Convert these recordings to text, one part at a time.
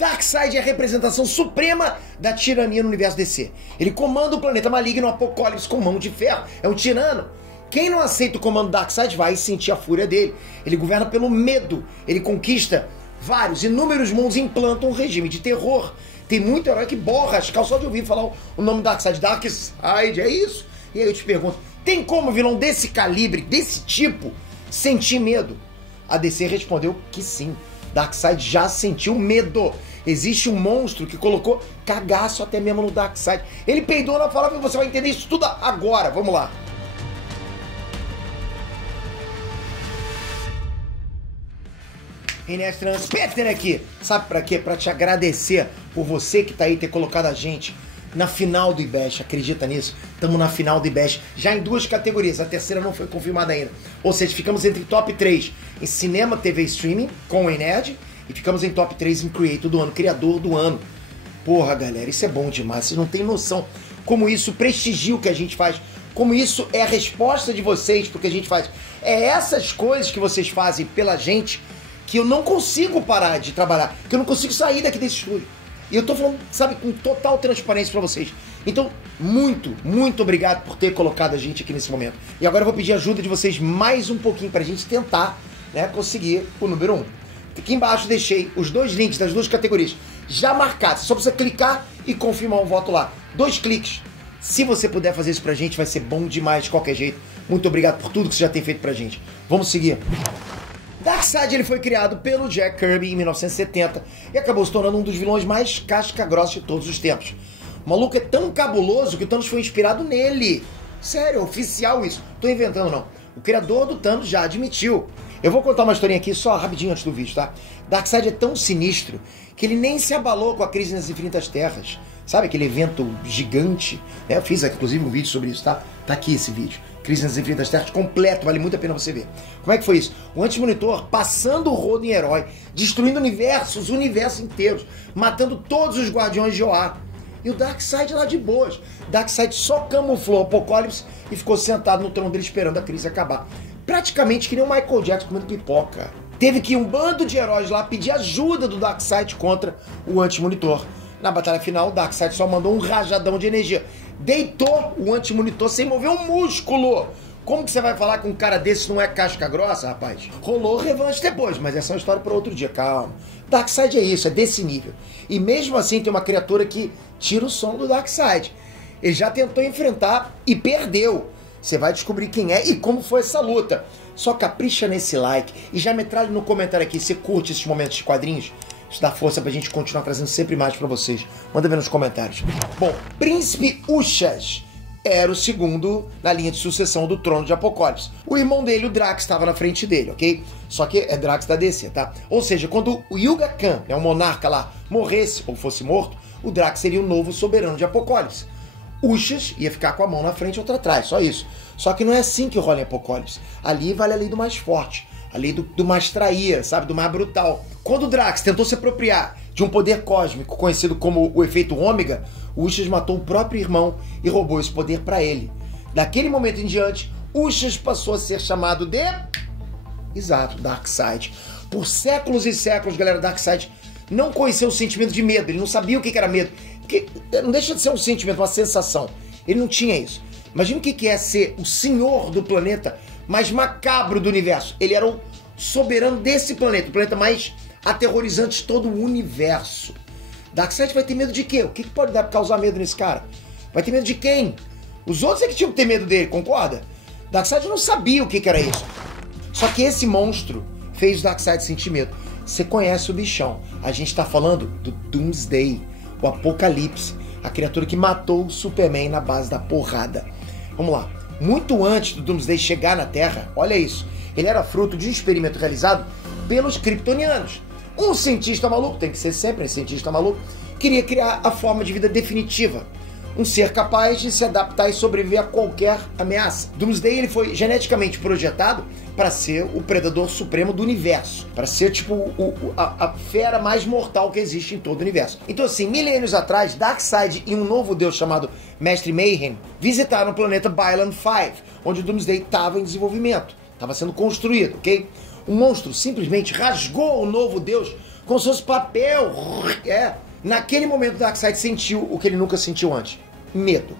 Darkseid é a representação suprema da tirania no universo DC. Ele comanda o planeta maligno Apocalipse com mão de ferro. É um tirano. Quem não aceita o comando Darkseid vai sentir a fúria dele. Ele governa pelo medo. Ele conquista inúmeros mundos e implanta um regime de terror. Tem muito herói que borra as calças só de ouvir falar o nome Darkseid. Darkseid, é isso? E aí eu te pergunto, tem como vilão desse calibre, desse tipo, sentir medo? A DC respondeu que sim. Darkseid já sentiu medo. Existe um monstro que colocou cagaço até mesmo no Darkseid. Ele peidou na fala e você vai entender isso tudo agora. Vamos lá. Inés Transpeter aqui. Sabe pra quê? Pra te agradecer por você que tá aí ter colocado a gente na final do IBEST. Acredita nisso? Estamos na final do IBEST. Já em 2 categorias. A terceira não foi confirmada ainda. Ou seja, ficamos entre top 3 em cinema, TV e streaming com o Nerd. E ficamos em top 3 em Creator do ano, Criador do ano. Porra, galera, isso é bom demais. Vocês não têm noção como isso prestigia o que a gente faz. Como isso é a resposta de vocês pro que a gente faz. É essas coisas que vocês fazem pela gente que eu não consigo parar de trabalhar. Que eu não consigo sair daqui desse estúdio. E eu tô falando, sabe, com total transparência pra vocês. Então, muito, muito obrigado por ter colocado a gente aqui nesse momento. E agora eu vou pedir ajuda de vocês mais um pouquinho pra gente tentar, né, conseguir o número 1. Aqui embaixo deixei os 2 links das 2 categorias já marcados. Só precisa clicar e confirmar o voto lá. 2 cliques. Se você puder fazer isso pra gente, vai ser bom demais de qualquer jeito. Muito obrigado por tudo que você já tem feito pra gente. Vamos seguir. Darkseid ele foi criado pelo Jack Kirby em 1970 e acabou se tornando um dos vilões mais casca-grossa de todos os tempos. O maluco é tão cabuloso que o Thanos foi inspirado nele. Sério, oficial isso. Tô inventando não. O criador do Thanos já admitiu. Eu vou contar uma historinha aqui só rapidinho antes do vídeo, tá? Darkseid é tão sinistro que ele nem se abalou com a crise nas Infinitas Terras. Sabe aquele evento gigante? Eu fiz inclusive um vídeo sobre isso, tá? Tá aqui esse vídeo. Crise nas Infinitas Terras completo, vale muito a pena você ver. Como é que foi isso? O Anti-Monitor passando o rodo em herói, destruindo os universos inteiros, matando todos os Guardiões de Oa. E o Darkseid lá de boas. Darkseid só camuflou o Apocalipse e ficou sentado no trono dele esperando a crise acabar. Praticamente que nem o Michael Jackson comendo pipoca. Teve que ir um bando de heróis lá pedir ajuda do Darkseid contra o Anti-Monitor. Na batalha final, o Darkseid só mandou um rajadão de energia. Deitou o Anti-Monitor sem mover um músculo. Como que você vai falar que um cara desse não é casca grossa, rapaz? Rolou revanche depois, mas essa é uma história para outro dia, calma. Darkseid é isso, é desse nível. E mesmo assim tem uma criatura que tira o sono do Darkseid. Ele já tentou enfrentar e perdeu. Você vai descobrir quem é e como foi essa luta. Só capricha nesse like e já metralha no comentário aqui. Você curte esses momentos de quadrinhos? Isso dá força pra gente continuar trazendo sempre mais pra vocês. Manda ver nos comentários. Bom, Príncipe Ushas era o segundo na linha de sucessão do trono de Apocalipse. O irmão dele, o Drax, estava na frente dele, ok? Só que é Drax da DC, tá? Ou seja, quando o Yuga Khan, o monarca lá, morresse ou fosse morto, o Drax seria o novo soberano de Apocalipse. Ushas ia ficar com a mão na frente e outra atrás, só isso. Só que não é assim que rola em Apocalipse. Ali vale a lei do mais forte, a lei do mais traíra, sabe? Do mais brutal. Quando o Drax tentou se apropriar de um poder cósmico conhecido como o efeito ômega, Ushas matou o próprio irmão e roubou esse poder pra ele. Daquele momento em diante, Ushas passou a ser chamado de... Exato, Darkseid. Por séculos e séculos, galera, Darkseid não conheceu o sentimento de medo, ele não sabia o que era medo. Porque não deixa de ser um sentimento, uma sensação. Ele não tinha isso. Imagina o que é ser o senhor do planeta mais macabro do universo. Ele era o soberano desse planeta, o planeta mais aterrorizante de todo o universo. Darkseid vai ter medo de quê? O que pode causar medo nesse cara? Vai ter medo de quem? Os outros é que tinham que ter medo dele, concorda? Darkseid não sabia o que era isso. Só que esse monstro fez o Darkseid sentir medo. Você conhece o bichão. A gente tá falando do Doomsday, o Apocalipse, a criatura que matou o Superman na base da porrada. Vamos lá. Muito antes do Doomsday chegar na Terra, olha isso, ele era fruto de um experimento realizado pelos kryptonianos. Um cientista maluco, tem que ser sempre um cientista maluco, queria criar a forma de vida definitiva. Um ser capaz de se adaptar e sobreviver a qualquer ameaça. Doomsday ele foi geneticamente projetado para ser o predador supremo do universo. Para ser tipo a fera mais mortal que existe em todo o universo. Então assim, milênios atrás, Darkseid e um novo deus chamado Mestre Mayhem visitaram o planeta Bylon 5, onde o Doomsday estava em desenvolvimento. Estava sendo construído, ok? O monstro simplesmente rasgou o novo deus como se fosse papel. Naquele momento o Darkseid sentiu o que ele nunca sentiu antes. Medo.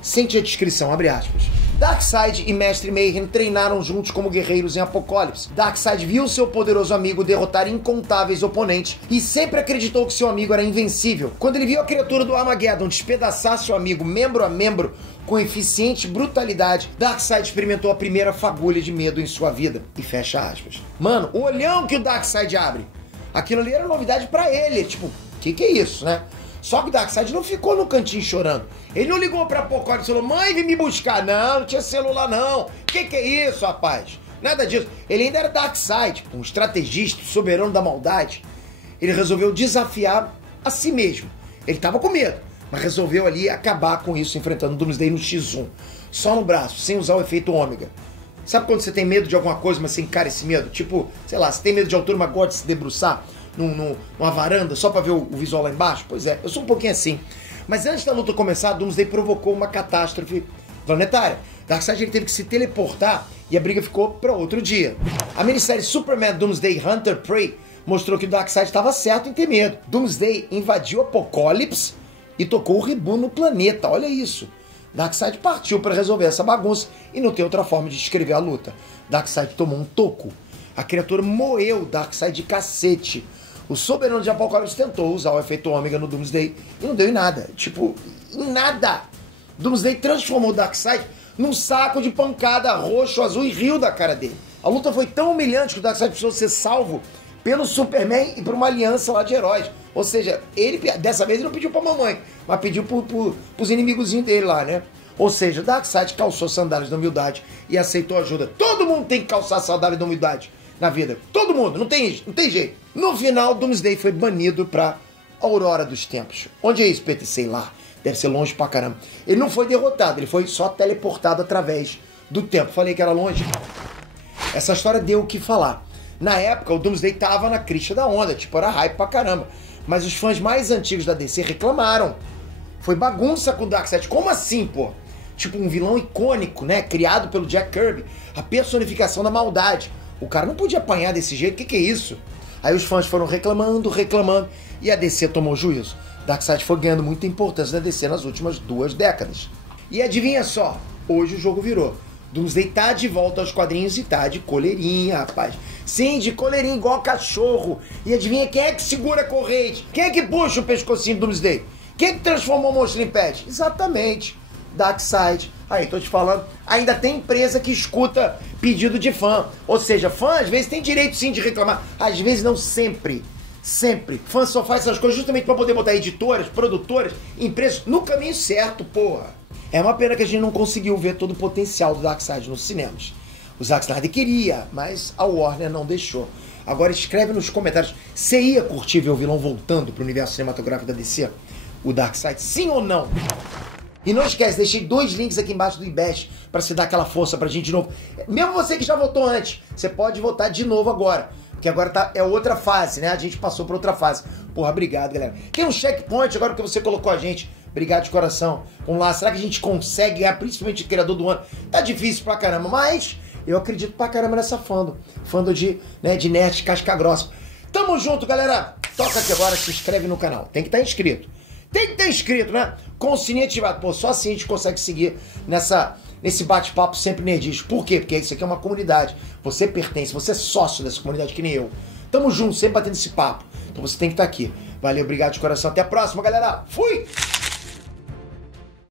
Sente a descrição, abre aspas. Darkseid e Mestre Mayhem treinaram juntos como guerreiros em Apocalipse. Darkseid viu seu poderoso amigo derrotar incontáveis oponentes e sempre acreditou que seu amigo era invencível. Quando ele viu a criatura do Armageddon despedaçar seu amigo membro a membro com eficiente brutalidade, Darkseid experimentou a primeira fagulha de medo em sua vida. E fecha aspas. Mano, o olhão que o Darkseid abre, aquilo ali era novidade pra ele. Tipo, que é isso, né? Só que o Darkseid não ficou no cantinho chorando. Ele não ligou pra Apocalipse e falou, mãe, vem me buscar. Não tinha celular não. Que é isso, rapaz? Nada disso. Ele ainda era Darkseid, um estrategista, soberano da maldade. Ele resolveu desafiar a si mesmo. Ele tava com medo, mas resolveu ali acabar com isso, enfrentando o Doomsday no X1. Só no braço, sem usar o efeito ômega. Sabe quando você tem medo de alguma coisa, mas você encara esse medo? Tipo, sei lá, você tem medo de altura, mas gosta de se debruçar numa varanda só pra ver o visual lá embaixo? Pois é, eu sou um pouquinho assim. Mas antes da luta começar, Doomsday provocou uma catástrofe planetária. Darkseid ele teve que se teleportar e a briga ficou para outro dia. A minissérie Superman Doomsday Hunter Prey mostrou que o Darkseid estava certo em ter medo. Doomsday invadiu Apocalipse e tocou o reboot no planeta, olha isso. Darkseid partiu para resolver essa bagunça e não tem outra forma de descrever a luta. Darkseid tomou um toco. A criatura moeu Darkseid de cacete. O soberano de Apocalipse tentou usar o efeito ômega no Doomsday e não deu em nada. Tipo, em nada. Doomsday transformou o Darkseid num saco de pancada roxo, azul e riu da cara dele. A luta foi tão humilhante que o Darkseid precisou ser salvo pelo Superman e por uma aliança lá de heróis. Ou seja, ele, dessa vez ele não pediu pra mamãe, mas pediu pros inimigozinhos dele lá, né? Ou seja, Darkseid calçou sandálias da humildade e aceitou ajuda. Todo mundo tem que calçar sandálias da humildade na vida. Todo mundo, não tem jeito. No final, Doomsday foi banido pra Aurora dos Tempos. Onde é isso, PT? Sei lá. Deve ser longe pra caramba. Ele não foi derrotado, ele foi só teleportado através do tempo. Falei que era longe. Essa história deu o que falar. Na época, o Doomsday tava na crista da onda, tipo, era hype pra caramba. Mas os fãs mais antigos da DC reclamaram. Foi bagunça com o Darkseid. Como assim, pô? Tipo, um vilão icônico, né? Criado pelo Jack Kirby. A personificação da maldade. O cara não podia apanhar desse jeito, que é isso? Aí os fãs foram reclamando, e a DC tomou juízo. Darkseid foi ganhando muita importância na DC nas últimas 2 décadas. E adivinha só, hoje o jogo virou. Doomsday tá de volta aos quadrinhos e tá de coleirinha, rapaz. Sim, de coleirinha igual cachorro. E adivinha quem é que segura a corrente? Quem é que puxa o pescocinho do Doomsday? Quem é que transformou o monstro em pet? Exatamente, Darkseid. Aí, tô te falando, ainda tem empresa que escuta pedido de fã. Ou seja, fã às vezes tem direito sim de reclamar. Às vezes não, sempre. Sempre. Fã só faz essas coisas justamente pra poder botar editoras, produtoras, empresas no caminho certo, porra. É uma pena que a gente não conseguiu ver todo o potencial do Darkseid nos cinemas. O Zack Snyder queria, mas a Warner não deixou. Agora escreve nos comentários, você ia curtir ver o vilão voltando pro universo cinematográfico da DC? O Darkseid, sim ou não? E não esquece, deixei 2 links aqui embaixo do IBEST pra você dar aquela força pra gente de novo. Mesmo você que já votou antes, você pode votar de novo agora. Porque agora é outra fase, né? A gente passou pra outra fase. Porra, obrigado, galera. Tem um checkpoint agora que você colocou a gente. Obrigado de coração. Vamos lá, será que a gente consegue ganhar, principalmente o criador do ano? Tá difícil pra caramba, mas eu acredito pra caramba nessa fandom. Fandom de nerd casca grossa. Tamo junto, galera. Toca aqui agora, se inscreve no canal. Tem que estar inscrito. Tem que estar inscrito, né? Com o sininho ativado. Pô, só assim a gente consegue seguir nesse bate-papo sempre nerdístico. Por quê? Porque isso aqui é uma comunidade. Você pertence, você é sócio dessa comunidade que nem eu. Tamo junto, sempre batendo esse papo. Então você tem que estar aqui. Valeu, obrigado de coração. Até a próxima, galera. Fui!